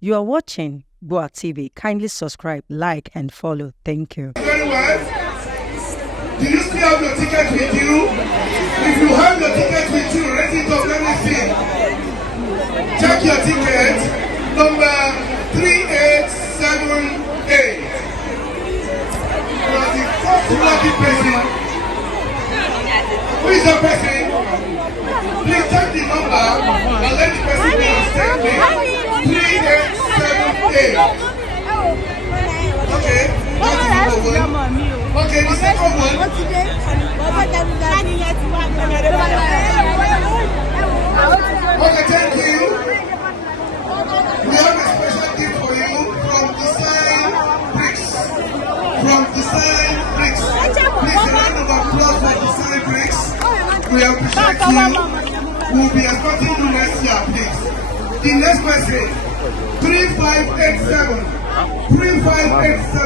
You are watching GboahTv. Kindly subscribe, like, and follow. Thank you. Very well. Do you still have your ticket with you? If you have your ticket with you, raise it up, let me see. Check your ticket, number 3878. You are the first lucky person. Who is that person? Please check the number and let the person be on stage. 3878. Okay, that's the number one. Okay, the second one. Okay, thank you. We have a special gift for you from Design Bricks. From Design Bricks. Please, a round of applause for Design Bricks. We appreciate you. We'll be escorting you next year, please. The next person, 3587. 3587.